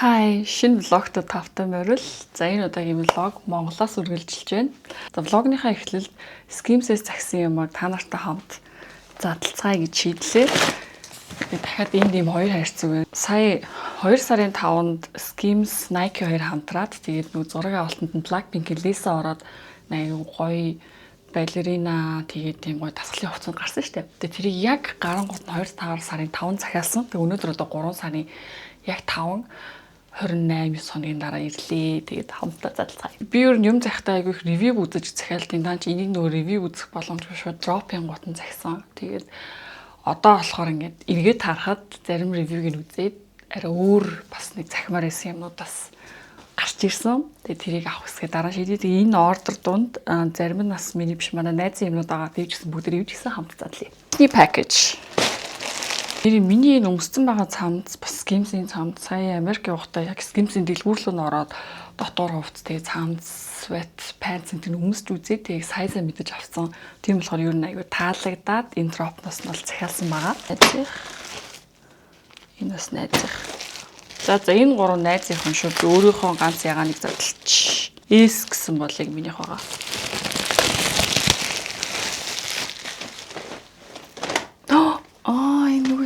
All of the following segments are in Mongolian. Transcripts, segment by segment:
Хай, шинэ влогтой тавтай морил. За энэ удаагийн влог Монголоос үргэлжилж байна. За влогныхаа эхлэлд Skims-ээс загсан юмыг та нартай хамт задлацгаая гэж шийдлээ. Тэгээд дахиад энд ийм хоёр хайрцаг байна. Сая 2 сарын 5-нд Skims Nike хоёр хамтраад тэгээд нүү зураг авалтанд нь Blackpink-ийн Lisa ороод аюу гоё балерина тэгээд тийм гоё тасгалын хувцас гарсан шүү дээ. Тэгээд тэрийг яг гарангуут нь 2 сарын 5 захиалсан. Тэгээд өнөөдөр одоо 3 сарын яг 5 28 хоногийн дараа ирлээ. Тэгээд хамтдаа задлацгаая. Би ер нь юм захихтаа айгүй их ревю үзэж захиалдیں۔ Даан чи энийг нөгөө ревю үзэх боломжгүй шууд дропын гутан захисан. Тэгээд одоо болохоор ингээд эргээд харахад зарим ревюг нь үзээд арай өөр бас нэг захимаар байсан юмнуудаас гарч ирсэн. Тэгээд тэрийг авах хэсгээ дараа шийдээ. Тэгээд энэ ордер донд зарим нь бас миний биш манай найзын юмнууд байгаа. Би ч гэсэн бүгд ревю хийсэн хамт задлаа. Package. Миний энэ өмссөн байгаа цамц бас Skims-ийн цамц сая Америк явахдаа яг Skims-ийн дэлгүүрлөө н ороод дотор хувцс тэгээ цамц, sweat, pants энэ өмсч үзээ тэгээ сайзаа мэдэж авсан. Тийм болохоор ер нь аягүй таалагдаад энэ дропноос нь бол захиалсан байгаа. Энэ бас найзах. За энэ гурван найзынхан шууд өөрийнхөө ганц ягааныг задлаач. S гэсэн болыг минийх байгаа.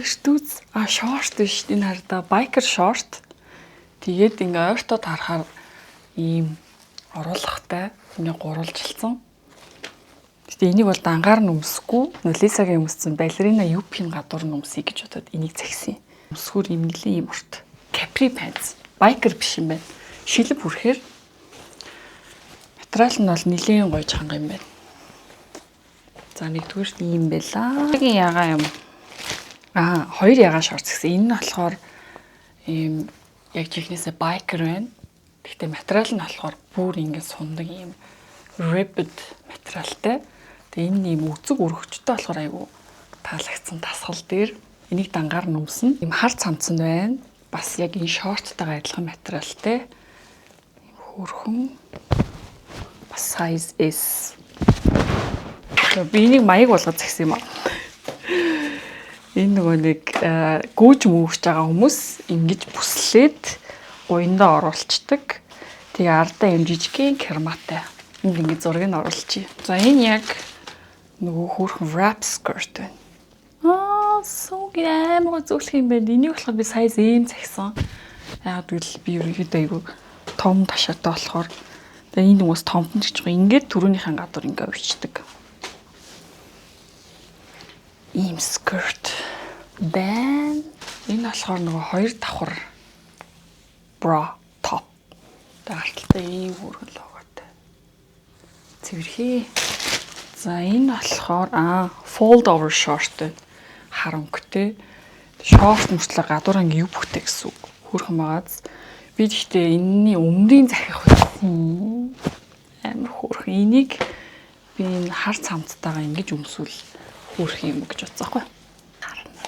Штүз шорт биш энэ хараа байкер шорт. Тэгээд ингээ ойртоод харахаар ийм оруулахтай ингээ гурвалжилсан. Гэтэ энийг бол дангаар нь өмсөхгүй, Лисагийн өмссөн балерина юпийн гадуур нь өмсөе гэж бодоод энийг захисан. Өмсгөр юм нэлийн юм урт. Capri pants. Байкер биш юм байна. Шилэг хүрэхээр материал нь бол нэлийн гоё чанга юм байна. За нэгдүгээрт ийм байла. Ягийн ягаа юм. Хоёр ягаан шорт гэсэн. Энэ нь болохоор ийм яг чихнээсээ байкер байна. Гэхдээ материал нь болохоор бүр ингээд сундаг ийм ribbed материалтай. Тэгээ энэ ийм үзэг өргөчтэй болохоор айгу таалагдсан тасгал дээр энийг дангаар нь өмснө. Ийм хар цамцсан байна. Бас яг энэ шорттойгоо адилхан материалтай. Ийм хөрхөн бас size S. Би энийг маяг болгож загсан юм аа. Энэ нөгөө нэг гүүж мөвгч байгаа хүмүүс ингэж бүслээд гуйндаа оруулцдаг. Тэгээ ардаа юм жижигхэн керматай. Энд ингэ зургийг нь оруулчихъя. За энэ яг нөгөө хөөрхөн wrap skirt байна. So гэмээр зөвлөх юм байна. Энийг болохоор би size M захисан. Яг гэвэл би ерөнхийдөө айгу том ташаатай болохоор тэгээ энэ хүмүүс томтон ч гэж ингээд түрүүнийхэн гадуур ингээ бичдэг. Ийм skirt байна. Энэ болохоор нөгөө хоёр давхар bra top. Даарталтай ийм хөргөл логотой. Цэвэрхий. За энэ болохоор fold over short байна. Хар өнгөтэй. Short мөртлөө гадуур ингээ юу бүхтэй гэсэн үг. Хөрхөн байгааз. Би гэхдээ энэний өмнөдийн захих байсан. Амар хөрхөн. Энийг би энэ хар цамцтайгаа ингэж өмсвөл хөрх юм гэж бодсон байхгүй. Харна.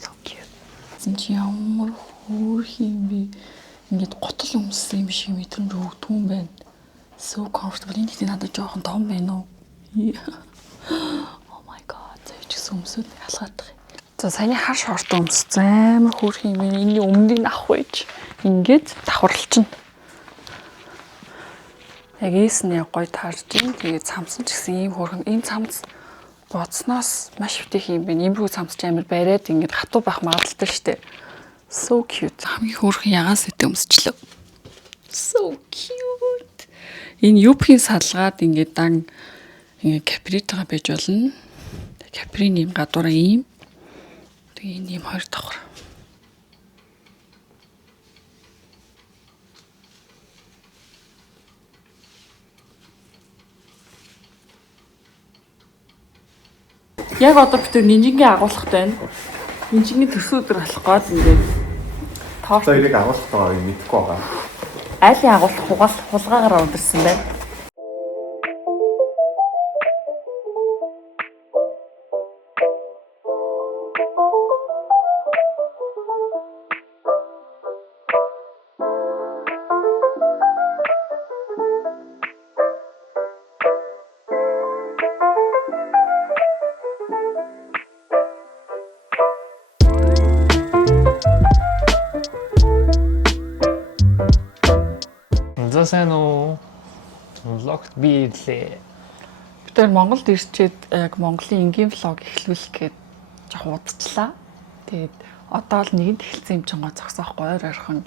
So cute. Энд ямар хөрх юм бэ? Ингээд готл өмссөн юм шиг мэдрэмж өгдөг юм байна. So comfortable. Энд надад жоохон том байна уу? Oh my god. Зөв ч гэсэн өмсөд халгаадах. За саяны хар шорт өмссөн амар хөрх юм байна. Энэний өмнөдийг авах байж. Ингээд давхарлчихна. Яг эс нь яг гоё таарж ийн. Тэгээд цамцсан ч гэсэн ийм хөрхөн. Энэ цамц бодсноос маш өвтөх юм байна. Иймэрхүү цамц ч амар бариад ингээд хатуу байх магадaltaй штэ. So cute. Хамгийн хөрхөн ягаан сэт өмсчлөө. So cute. Энэ юпхийн салгаад ингээд дан ингээд капритайгаа байж болно. Каприны юм гадуураа ийм. Тэгээ энэ ийм хоёр давхар. Яг одоо бид нинжингийн агуулгатай байна. Нинжингийн төсөө өдөр болох гээд ингээд тоорт. За ирийг агуулгатай байгааг мэдэхгүй байгаа. Айлын агуулга хулгаагаар өндөрсөн байна. За сайн уу? Влогт би ирлээ. Бид тэр Монголд ирчээд яг Монголын энгийн влог эхлүүлэх гээд жоо удажлаа. Тэгээд одоо л нэгэнд эхэлсэн юм чинь гоо зогсоохгүй ойр ойрхон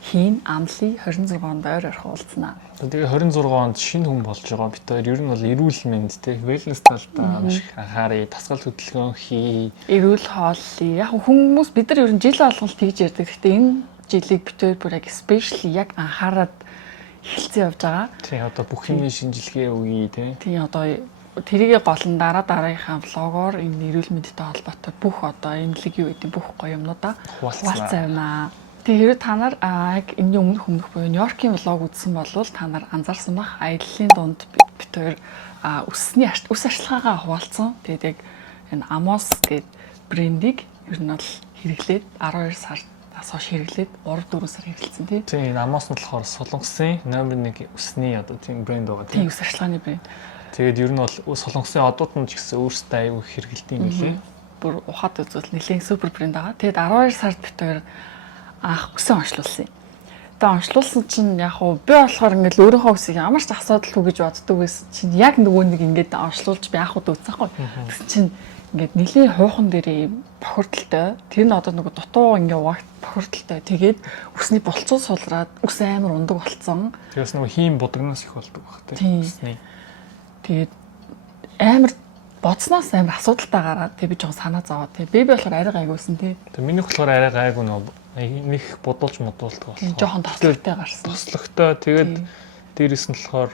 хийн амлын 26 онд ойр ойрхон уулзнаа. Тэгээ 26 онд шинэ хүн болж байгаа. Бид хоёр ер нь бол эрүүл мэнд те wellness талдаа маш их анхаарыг, дасгал хөдөлгөөн хий. Эрүүл хооллоо. Яг хүмүүс бид нар ер нь жил болгон тэгж ярьдаг. Гэхдээ энэ жилиг бид хоёр бүр яг specially яг анхаарад эхэлсэн явж байгаа. Тийм одоо бүх юмний шинжилгээ өгье те. Тийм одоо тэрийгэ гол нь дараагийнхаа влогоор энэ эрүүл мэндтэй холбоотой бүх одоо эмнэлэг юу гэдэг бүх гоё юмнуудаа хуваалцсан байна. Тэгээ хэрэг та нар яг энэ өмнөх буюу Нью-Йоркийн влог үзсэн бол та нар анзаарсан бах аяллаа дунд бид хоёр үс ашиглагаа хуваалцсан. Тэгээд яг энэ Amos гэдэг брендийг ер нь бол хэрэглээд 12 сард хойш хэрэглээд 3-4 сар хэрэглэсэн тийм. Тийм Amos нь болохоор Солонгосын номер 1 үсний одоо тийм брэнд байгаа тийм. Тийм үс ашиглагын брэнд. Тэгээд ер нь бол Солонгосын одууд нь ч гэсэн өөрсдөө аюу хэрэгэлдэг юм билээ. Бүр ухаад үзвэл нэлээд супер брэнд байгаа. Тэгээд 12 сард бид хоёр анх үсэн онцлуулсан юм. Тэгээ онцлуулсан чинь яг хуу би болохоор ингээл өөрийнхөө үсийг ямар ч асуудалгүй гэж боддог байсан чинь яг нөгөө нэг ингээд онцлуулж би анх удаа үзсэн байхгүй. Тэгсэн чинь ингээд нэлийн хуухан дээр бохирдолтой. Тэр нь одоо нөгөө дутуу ингээд угаагт бохирдолтой. Тэгээд үсний болцоо сулраад үс амар ундаг болцсон. Тэгээс нөгөө хийм будагнаас их болдог баг тийм. Тэгээд амар бодсноос амар асуудалтай гараад тэг би жоохон санаа зовоод тэг би болохоор арай гайгүйсэн тий. Тэг минийх болохоор арай гайгүй нэг бодуулж модуулдаг болсон. Жоохон тослогтой гарсан. Тослогтой тэгээд дээрэс нь болохоор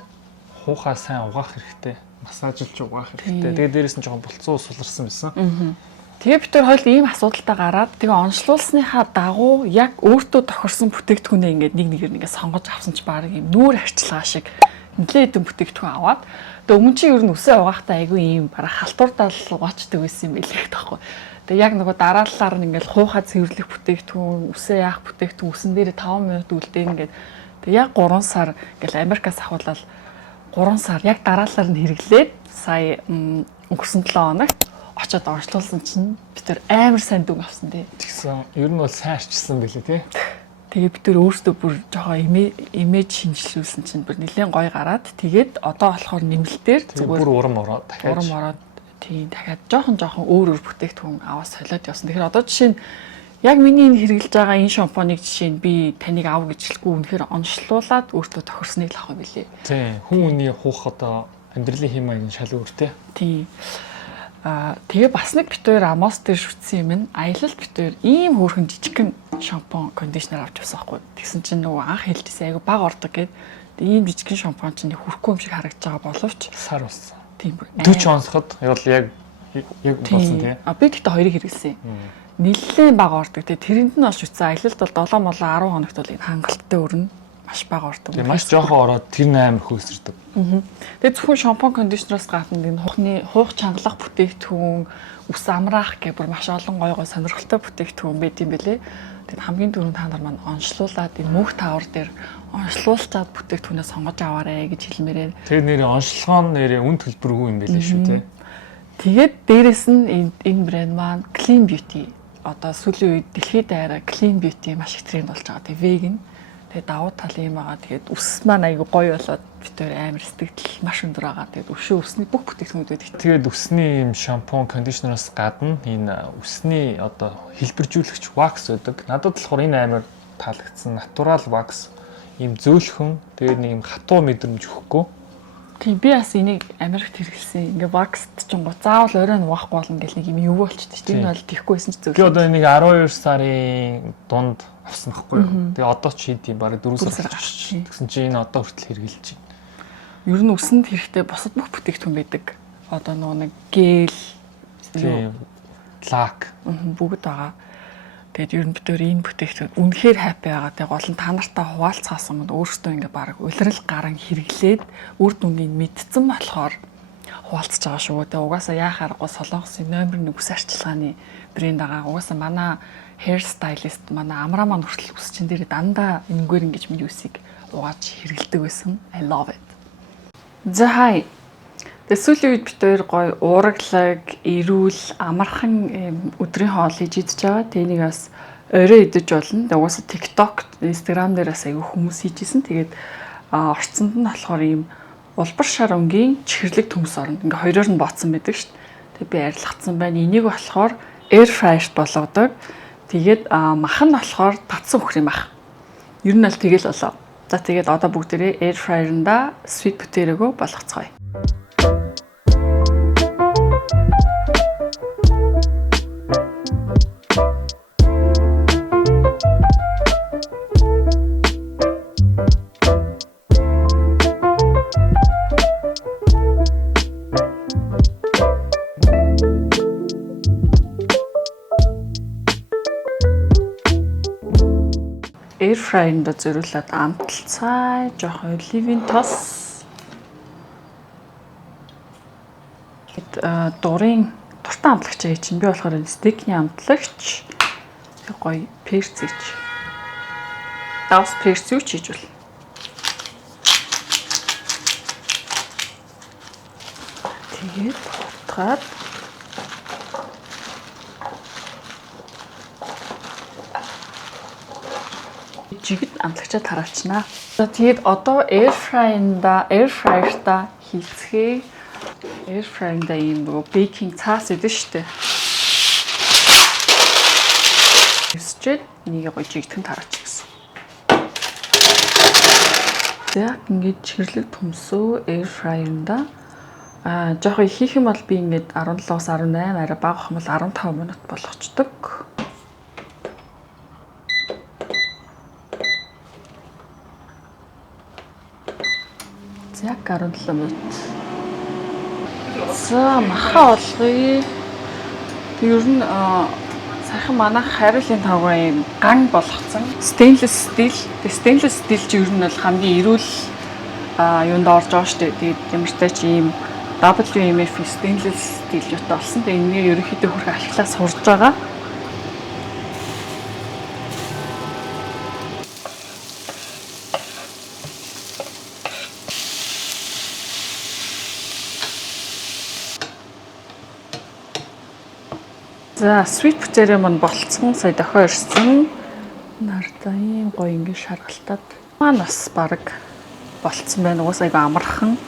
хуухаа сайн угаах хэрэгтэй. Массажлж угаах хэрэгтэй. Тэгээд дээрэс нь жоохон болцоо суларсан байсан. Тэгээ бид хоёр хоёул ийм асуудалтай гараад тэгээ онцлуулсныхаа дагуу яг өөртөө тохирсон бүтээгдэхүүнээ ингээд нэгээр сонгож авсан ч баг ийм нүүр арчилгаа шиг нэлээд хэдэн бүтээгдэхүүн аваад тэгээ өмнө чи ер нь үсээ угаахтаа айгүй ийм бараг халтуурдаа л угаачдаг байсан юм билээ гэхгүй. Тэгээ яг нөгөө дараалалаар нь ингээд хуухаа цэвэрлэх бүтээгдэхүүн, үсээ яах бүтээгдэхүүн, үсэн дээр 5 минут үлдээн ингээд тэгээ яг 3 сар ингээл Америкаас ахуулаад 3 сар яг дараалалаар нь хэрэглээд сая өнгөрсөн 7 хоногт очоод онцлуулсан чинь бид тэр амар сайн дүн авсан тий. Тэгсэн ер нь бол сайн арчилсан байлээ тий. Тэгээ бид тэр өөрсдөө бүр жоо имиж шинжилүүлсэн чинь бүр нэлээд гоё гараад тэгээд одоо болохоор нэмэлтээр зүгээр бүр урам ороод дахиад тийм дахиад жоохон өөр бүтээгдэхүүн аваад солиод явсан. Тэгэхээр одоо жишээ нь яг миний энэ хэрэглэж байгаа энэ шампуныг жишээ нь би таныг ав гэж хэлэхгүй үнэхээр онцлуулаад өөртөө тохирсныг л авах юм билээ. Тийм хүн хүний хух одоо амьдралын хэм маягийн шал өөртэй. Тийм. Тэгээ бас нэг бит хоёр Amos дээр шүтсэн юм нь аялалд бит хоёр ийм хөөрхөн жижигхэн шампунь кондишнер авч явсан байхгүй. Тэгсэн чинь нөгөө анх хэлжсэн айгу баг ордог гэд ийм жижигхэн шампунь чинь хүрхгүй юм шиг харагдаж байгаа боловч сар болсон. Тийм бүр 40 онцоход яг болсон тий. Би гэхдээ хоёрыг хэрэглэсэн. Нэлээд баг ордог. Тэгээ тэрэнд нь бол шүтсэн аялалд бол 7 10 хоногт бол энэ хангалттай өрнө маш бага ордог. Тэгээ маш жоохон ороод тэр амар хөөсөрдөг. Тэгээ зөвхөн шампунь кондишнероос гадна энэ хуух чангалах бүтээгдэхүүн, үс амраах гэх бүр маш олон гой сонирхолтой бүтээгдэхүүн байт юм бэлээ. Тэгээд хамгийн түрүүнд та нар маань онцлуулаад энэ мөнх таавар дээр онцлуулчаад бүтээгдэхүүнээ сонгож аваарэ гэж хэлмээрээ. Тэгээд нэрээ онцлогоон нэрээ үн төлбөргүй юм байлээ шүү тий. Тэгээд дээрэс нь энэ брэнд маань Clean Beauty одоо сүүлийн үед дэлхийд даяараа Clean Beauty маш их тренд болж байгаа. Тэгээ веган. Тэгээ давуу тал юм байгаа. Тэгээд үс маань айгүй гоё болоод бид өөр амар сэтгэл маш өндөр байгаа. Тэгээд өшөө үсний бүх бүтээгдэхүүнүүд байдаг. Тэгээд үсний юм шампунь, кондишнероос гадна энэ үсний одоо хэлбэржүүлэгч wax байдаг. Надад болохоор энэ амар таалагдсан. Натурал wax ийм зөөлхөн тэгээд нэг юм хатуу мэдрэмж өгөхгүй. Тийм би бас энийг Америкт хэрэглэсэн. Ингээ wax чинь заавал орой нь угаахгүй болно гэл нэг юм юу болчихсон шүү дээ. Энэ бол тийхгүйсэн ч зөөлхөн. Би одоо энийг 12 сарын дунд авсан байхгүй юу. Тэгээ одоо ч хийдийм бараг 4 сар болчихсон. Тэгсэн чинь энэ одоо хүртэл хэрэгжилж байна. Ер нь үсэнд хэрэгтэй бусад бүх бүтээгдэхүүн байдаг. Одоо нэг гэл, лак бүгд байгаа. Тэгээд ер нь бид өөр энэ бүтээгдэхүүн үнэхээр хайпай байгаа. Тэгээ гол нь та нартай хуваалцахаас өмнө өөрсдөө ингээ бараг улирал гарan хэрэглээд үр дүнгийг мэдсэн болохоор хуваалцаж байгаа шүү. Тэгээ угаасаа яах аргагүй Солонгосын номер 1 үс арчилгааны брэнд байгаа. Угаасаа манай hair stylist манай Амраа маань хүртэл үс чин дээр дандаа энэгээр ингэж миний үсийг угааж хэрэглэдэг байсан. I love it. За хай. Тэгээ сүүлийн үед бид хоёр гоё ууралаг, эрүүл, амархан өдрийн хоол хийж идэж байгаа. Тэгээ нэг бас орой идэж болно. Тэгээ угаасаа TikTok, Instagram дээр бас аягүй хүмүүс хийжсэн. Тэгээд орцонд нь болохоор ийм улбар шар өнгийн чихэрлэг төмс орно. Ингээ хоёроор нь бооцсон байдаг шүү дээ. Тэгээ би арилгацсан байна. Энийг болохоор air fryer-т болгодог. Тэгээд мах нь болохоор татсан үхрийн мах. Ер нь аль тэгэл болоо. За тэгээд одоо бүгдээрээ air fryer-ында sweet potato-го болгоцгоё. Air fryer-нд зориулаад амталцай, жоохон оливын тос. Дуртай амтлагч аяа чинь би болохоор стейкний амтлагч. Гоё перц ийж. Давс перц юу ч хийж бол. Тэгээд утгаад жигд амтлагчаа тараачнаа. За тэгээд одоо air fryer-ында хийцгээе. Air fryer-ында ийм нөгөө бейкинг цаас идэв штэ. Өсчээд нэг гоё жигдхэн тараач гэсэн. За ингээд чихэрлэг төмсөө air fryer-ында жоох хийх юм бол би ингээд 17-аас 18 арай бага хам бол 15 минут болгочдөг. Яг 17 минут. За маха олгоё. Ер нь сайхан манайх хариулын тавга юм ган болгоцсон. Stainless steel. Stainless steel чи ер нь бол хамгийн эрүүл юунд орж байгаа шүү дээ. Тэгээд ямар ч тач ийм WMF stainless steel юутай болсон. Тэгээд энийг ерөнхийдөө хөрх ашиглаад сурж байгаа. За sweet potato маань болцсон, сая дохио ирсэн. Нарда ийм гоё ингэ шаргалтаад маань бас баг болцсон байна. Угаас айгу амархан.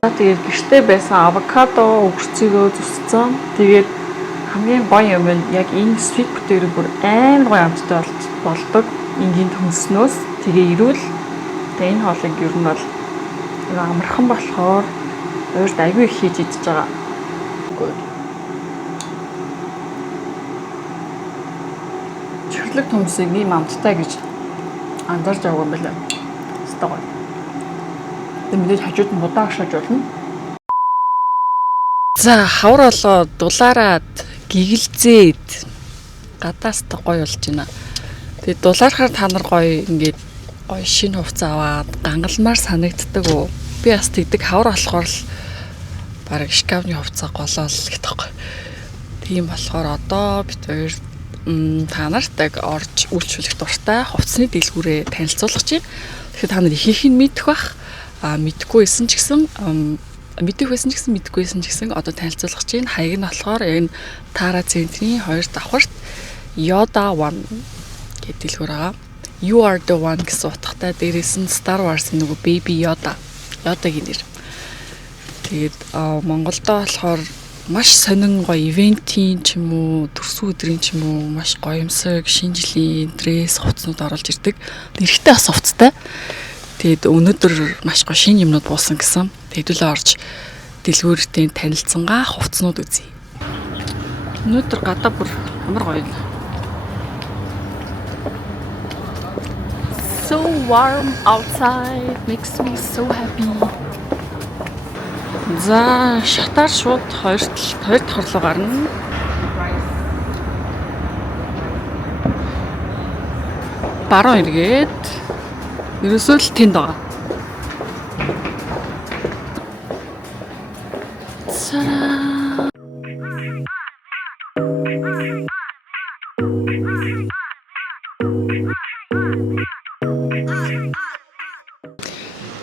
Тэгээд гэртээ байсан авокадо өгөрцөгөө зүсцэн. Тэгээд хамгийн гоё юм нь яг энэ sweet potato бүр амар гоё амттай болдог. Энгийн төмснөөс тэгээ ирүүл. Тэгээ энэ хоолыг ер нь бол амархан болохоор өөрт аягүй их хийж идэж байгаа. Чихэрлэг төмсийг ийм амттай гэж анзаарч авах юм байна. Стогоо. Мэдээж хажууд нь удаан агшааж болно. За хавар болоо дулаараад гигэлзээд гадаас та гоё болж байна. Тэгээ дулаарахаар та нар гоё ингээд гоё шинэ хувцас аваад гангалмаар санагддаг уу? Би бас тэгдэг хавар болохоор л бараг шкафны хувцас голоол гэдэг. Тийм болохоор одоо бид хоёр та нарт орж үйлчлүүлэх дуртай хувцсны дэлгүүрээ танилцуулах чинь. Тэгэхээр та нар ихэнх нь мэдэх бах. Мэдхгүй байсан ч гэсэн мэдэх байсан ч гэсэн мэдгүй байсан ч гэсэн одоо танилцуулах чинь. Хаяг нь болохоор энэ Tara центрийн 2 давхарт Yoda One гэдэг дэлгүүр байгаа. You are the one гэсэн утгатай дээрээс нь Star Wars нөгөө Baby Yoda. Yoda-гийн нэр. Тэгээд Монголдо болохоор маш сонин гоё ивентийн ч юм уу, төрсөн өдрийн ч юм уу маш гоёмсог шинэ жилийн дресс хувцснууд оруулж ирдэг. Эрэгтэй бас хувцастай. Тэгээд өнөөдөр маш гоё шинэ юмнууд буусан гэсэн. Хэдүүлээ орж дэлгүүртэй танилцсангаа хувцснууд үзье. Өнөөдөр гадаа бүр амар гоё. So warm outside makes me so happy. За шатаар шууд хоёр давхар руу гарна. Баруун эргээд ерөөсөө л тэнд байгаа.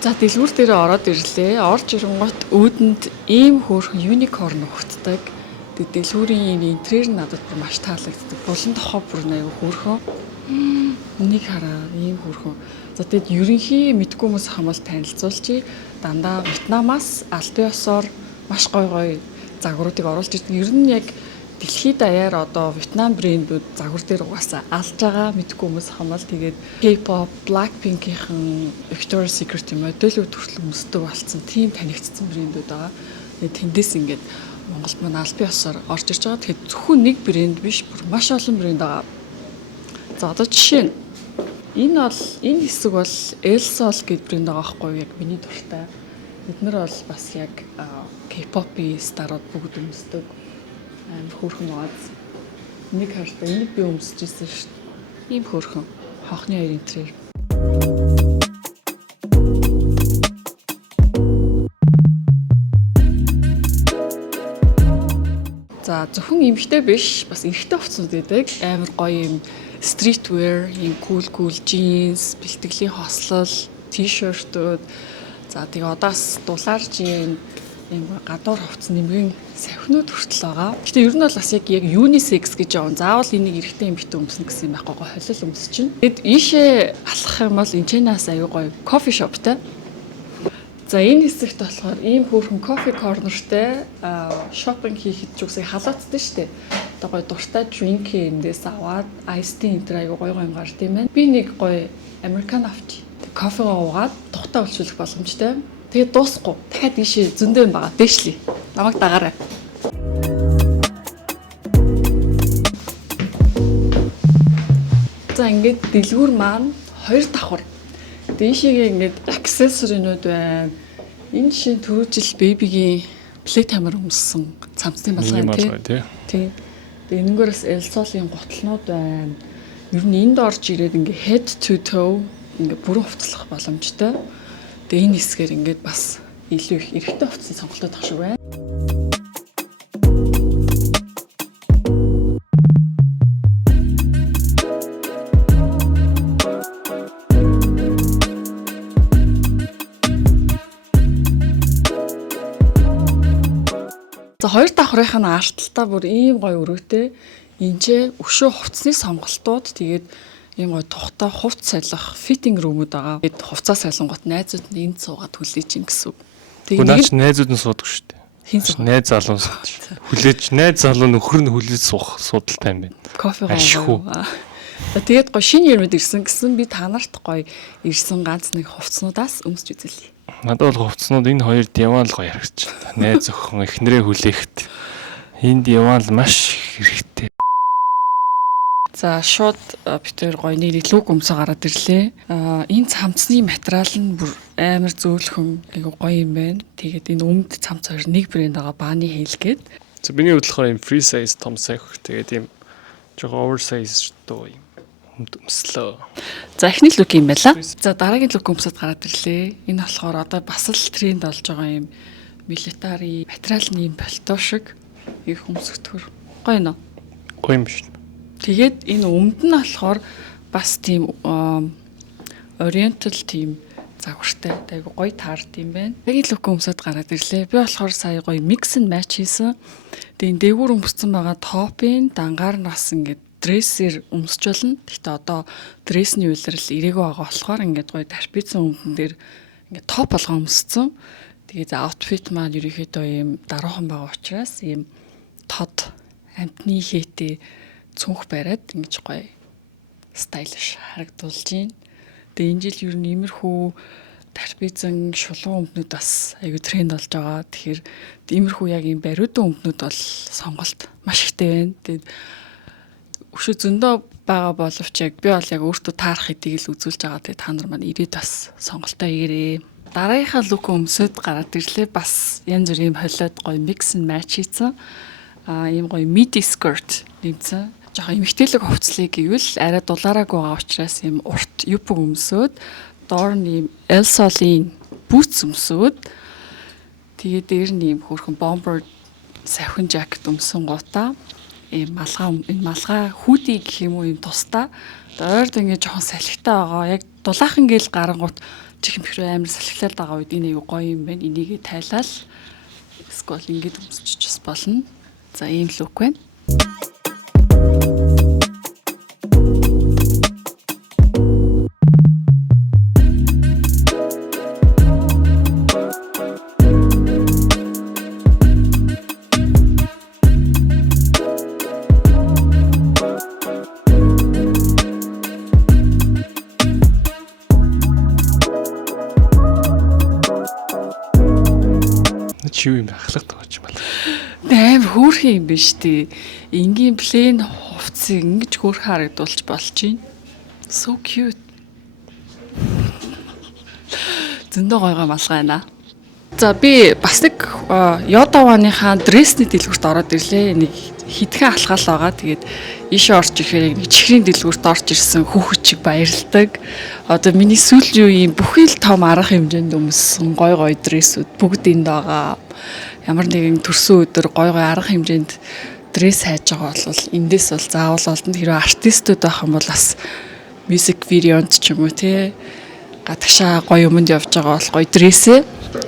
За дэлгүүр дээр ороод ирлээ. Орж ирэнгүүт өөдөнд ийм хөөрхөн юникорн өгцдөг. Тэгээд дэлгүүрийн интерьер надад маш таалагддаг. Булан тохоо бүр аягүй хөөрхөн. Энийг хараа ийм хөөрхөн. За тэгэд ерөнхий мэдгүй хүмүүс хамаал танилцуулчих. Дандаа Вьетнамаас албан ёсоор маш гой загваруудыг оруулж ирдэг. Ер нь яг дэлхийд даяар одоо Вьетнам брэндүүд загвар дээр угаасаа алж байгаа мэдгүй хүмүүс хамаал тэгээд K-pop, Blackpink-ийн Victoria's Secret модельүүд хүртэл өмсдөг болсон тийм танигдсан брэндүүд байгаа. Тэгээд тэндээс ингээд Монголд маань албан ёсоор орж ирж байгаа. Тэгэхээр зөвхөн нэг брэнд биш, бүр маш олон брэнд байгаа. За одоо жишээ нь энэ хэсэг бол Elsol гэдэг брэнд байгаа байхгүй юу? Яг миний дуртай. Бид нар бол бас яг K-pop-ийн старууд бүгд өмсдөг. Амар хөөрхөн нууц. Нэг хартай энийг би өмсөж ирсэн шүү дээ. Ийм хөөрхөн хонхны хоёр интерьер. За зөвхөн эмэгтэй биш, бас эрэгтэй хувцсууд байдаг. Амар гоё юм streetwear, юм cool jeans, бэлтгэлийн хослол, t-shirt-ууд. За тэгээ одоос дулаарж юм гадуур хувцас нэмгэн савхнууд хүртэл байгаа. Гэтэ ер нь бол бас яг unisex гэж явна. Заавал энийг эрэгтэй эмэгтэй өмснө гэсэн юм байхгүй гоо холил өмсөж чинь. Тэгэд ийшээ алхах юм бол энэчнээс аюу гоё кофе шоптай. За энэ хэсэгт болохоор ийм хөөрхөн кофе корнертэй шопинг хийхэд ч үгүй халаацтай шүү дээ. Одоо гоё дуртай drink эндээс аваад iced tea энэ аюу гоё гард тийм ээ. Би нэг гоё Americano авчи. Кофегаа уугаад тухтаа өлшүүлэх боломжтой. Тэгээд дуусахгүй. Дахиад ийшээ зөндөө байгаа. Дээшлээ. Намайг дагаарай. За ингээд дэлгүүр маань хоёр давхар. Дээшээгээ ингээд аксессоринууд байна. Энэ жишээ түрүүжил бэбигийн плейт хамар өмссөн цамцны балгай тий. Тэгээ энэнгээрээс Elsol-ийн готлнууд байна. Ер нь энд орж ирээд ингээд head to toe ингээд бүрэн хувцлах боломжтой. Тэгээ энэ хэсгээр ингээд бас илүү их эрэгтэй хувцсан сонголтууд авах шиг байна. За хоёр давхрынхаа арталтаа бүр ийм гоё өрөөтэй энэчээ өшөө хувцсны сонголтууд тэгээд ийм гоё тухтай хувц салах фитинг рүүмүүд байгаа. Тэгэд хувцаа салангууд найзууд нь энд суугаад хүлээж ин гэсэн. Тэгээд наач найзууд нь суудаг шүү дээ. Хин найз залуу суудаг. Хүлээж найз залуу нөхөр нь хүлээж суух судалтай юм байна. Кофе гоо. Тэгээд гоё шинэ юмуд ирсэн гэсэн би та нарт гоё ирсэн ганц нэг хувцснуудаас өмсч үзүүлье. Надад бол хувцснууд энэ хоёр диван л гоё харагч байна. Найз охин эхнэрээ хүлээхэд энэ диван л маш хэрэгтэй. За шууд битэр гоё нэг луг өмсө гараад ирлээ. Энэ цамцны материал нь бүр амар зөөлхөн айгу гоё юм байна. Тэгээд энэ өмд цамц хоёр нэг брэнд байгаа Bani хэлгээд. За миний хувьд болохоор юм free size том сахих тэгээд юм жоохон oversize дөө юм өмслөө. За эхний лук юм байла. За дараагийн лук өмсөд гараад ирлээ. Энэ болохоор одоо бас л тренд болж байгаа юм милитари материал нь юм пальто шиг их өмсгдөхөр. Гоё нөө. Гоё юм биш. Тэгээд энэ өмд нь болохоор бас тийм oriental тийм загвартай айгу гоё таард юм байна. Дараагийн лук өмсөд гараад ирлээ. Би болохоор сая гоё mix and match хийсэн. Тэгээд дээгүүр өмссөн байгаа топын дангаар нас ингээд дрессээр өмсч болно. Гэхдээ одоо дрессний үйлрэл ирээгүй байгаа болохоор ингээд гоё тарпицсан өмдөн дээр ингээд топ болгоо өмссөн. Тэгээд аутфит маань ерөнхийдөө ийм даруухан байгаа учраас ийм тод амтны хээтэй цүнх бариад ингэж гоё стайлиш харагдуулж байна. Тэгээд энэ жил ер нь иймэрхүү тарпицсан шулуун өмднүүд бас аюу тренд болж байгаа. Тэгэхээр иймэрхүү яг ийм бариудан өмднүүд бол сонголт маш ихтэй байна. Тэгээд өшөө зөндөө байгаа боловч яг би бол яг өөртөө таарах хэдийг л үзүүлж байгаа. Тэгээ та нар маань ирээд бас сонголтоо игээрээ. Дараагийнхаа лук өмсөд гараад ирлээ. Бас янз бүрийн холиод гоё mix and match хийсэн. Ийм гоё midi skirt нэмсэн. Жохон эмхтэлэг хувцлыг гэвэл арай дулаараагүй байгаа учраас ийм урт юпг өмсөөд доор нь ийм Elsol-ийн boots өмсөөд тэгээ дээр нь ийм хөрхөн bomber савхин жакет өмсөн гутаа ийм малгай хүүди гэх юм уу ийм тусдаа ойрд ингэ жоохон салхитай байгаа. Яг дулаахан гээл гарангууд чихэн бихрээ амар салхилаад байгаа үед энэ аюу гоё юм байна. Энийгээ тайлал скол ингэж өмсчих бас болно. За ийм л үг байна. Чи юу юм ахлах тооч юм байна. Аим хөөрхөн юм биш үү? Энгийн плейн хувцсыг ингэж хөөрхөн харагдуулж болж байна. So cute. Зөндөө гой малгай байна. За би бас нэг Йодаваныхаа дрессний дэлгүүрт ороод ирлээ. Нэг хитгэн алхаал байгаа. Тэгээд ийшээ орж ирэхээр нэг чихрийн дэлгүүрт орж ирсэн хүүхэд чиг баярлдаг. Одоо миний сүүлийн үеийн бүхий л том арга хэмжээнд өмссөн гой дрессүүд бүгд энд байгаа. Ямар нэгэн төрсөн өдөр гой арга хэмжээнд дресс хайж байгаа бол эндээс бол заавал олдно. Хэрвээ артистууд байх юм бол бас мьюзик видеонд ч юм уу те гадагшаа гоё юмд явж байгаа бол гоё дрессээ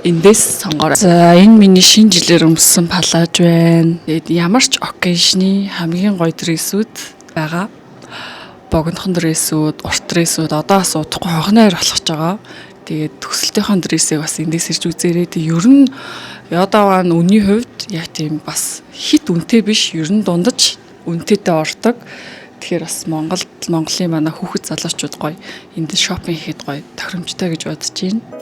эндээс сонгороо. За энэ миний шинэ жилээр өмссөн палаж байна. Тэгээд ямар ч оккейшны хамгийн гоё дрессүүд байгаа. Богинохон дрессүүд, урт дрессүүд одоо бас удахгүй хогноор болох ч байгаа. Тэгээд төсөлтийн дрессийг бас эндээс ирж үзээрэй. Тэг ер нь Йодаваа нь үнийн хувьд яг тийм бас хит үнэтэй биш, ер нь дундаж үнэтэйдээ ордог. Тэгэхээр бас Монголын манай хүүхэд залуучууд гоё энд шопинг хийхэд гоё тохиромжтой гэж бодож байна.